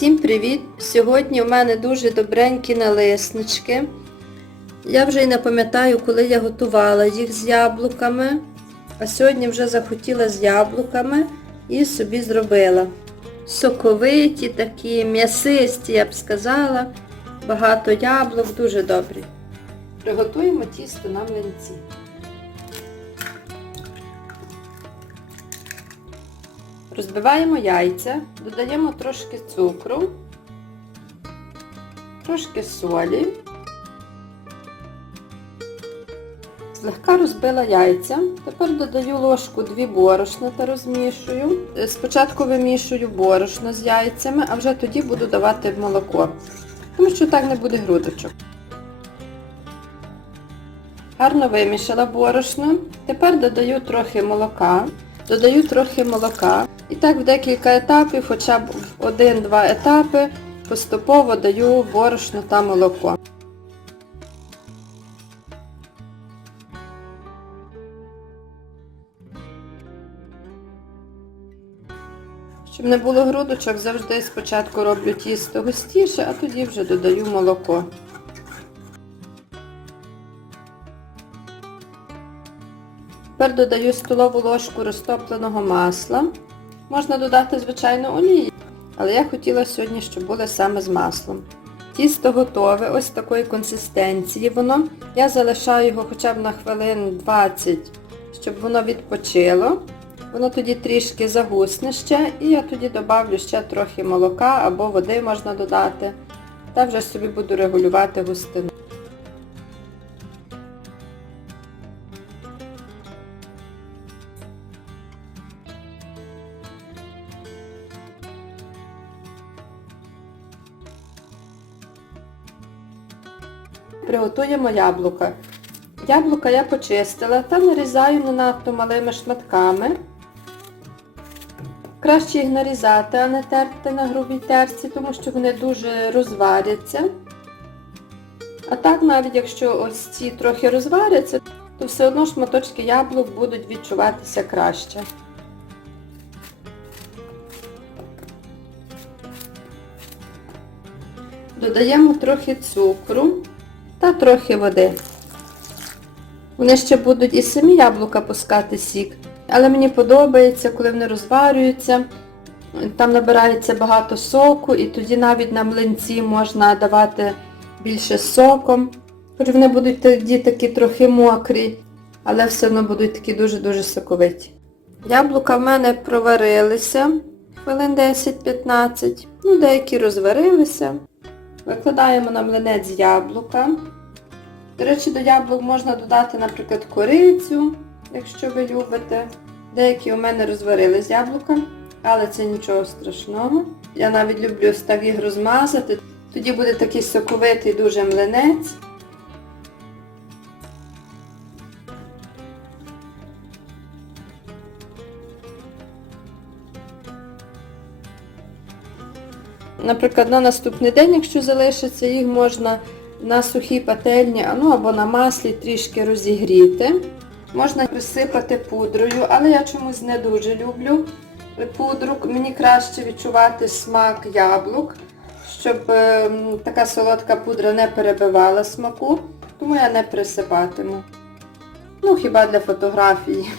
Всім привіт! Сьогодні у мене дуже добренькі налиснички. Я вже й не пам'ятаю, коли я готувала їх з яблуками. А сьогодні вже захотіла з яблуками і собі зробила. Соковиті такі, м'ясисті, я б сказала. Багато яблук, дуже добрі. Приготуємо тісто на млинці. Розбиваємо яйця, додаємо трошки цукру, трошки солі. Злегка розбила яйця. Тепер додаю ложку 2 борошна та розмішую. Е, Спочатку вимішую борошно з яйцями, а вже тоді буду давати молоко. Тому що так не буде грудочок. Гарно вимішала борошно. Тепер додаю трохи молока. Додаю трохи молока. І так в декілька етапів, хоча б в один-два етапи, поступово даю борошно та молоко. Щоб не було грудочок, завжди спочатку роблю тісто густіше, а тоді вже додаю молоко. Тепер додаю столову ложку розтопленого масла. Можна додати, звичайно, олії, але я хотіла сьогодні, щоб було саме з маслом. Тісто готове, ось такої консистенції воно. Я залишаю його хоча б на хвилин 20, щоб воно відпочило. Воно тоді трішки загусне ще, і я тоді додавлю ще трохи молока або води можна додати. Та вже собі буду регулювати густину. Приготуємо яблука. Яблука я почистила та нарізаю не надто малими шматками. Краще їх нарізати, а не терти на грубій терці, тому що вони дуже розваряться. А так, навіть якщо ось ці трохи розваряться, то все одно шматочки яблук будуть відчуватися краще. Додаємо трохи цукру та трохи води. Вони ще будуть і самі яблука пускати сік. Але мені подобається, коли вони розварюються, там набирається багато соку і тоді навіть на млинці можна давати більше соком. Хоч вони будуть тоді такі трохи мокрі, але все одно будуть такі дуже-дуже соковиті. Яблука в мене проварилися хвилин 10-15, ну деякі розварилися. Викладаємо на млинець яблука. До речі, до яблук можна додати, наприклад, корицю, якщо ви любите. Деякі у мене розварили з яблука, але це нічого страшного. Я навіть люблю так їх розмазати. Тоді буде такий соковитий дуже млинець. Наприклад, на наступний день, якщо залишиться, їх можна на сухій пательні ну, або на маслі трішки розігріти. Можна присипати пудрою, але я чомусь не дуже люблю пудру. Мені краще відчувати смак яблук, щоб е, така солодка пудра не перебивала смаку, тому я не присипатиму. Ну, хіба для фотографії.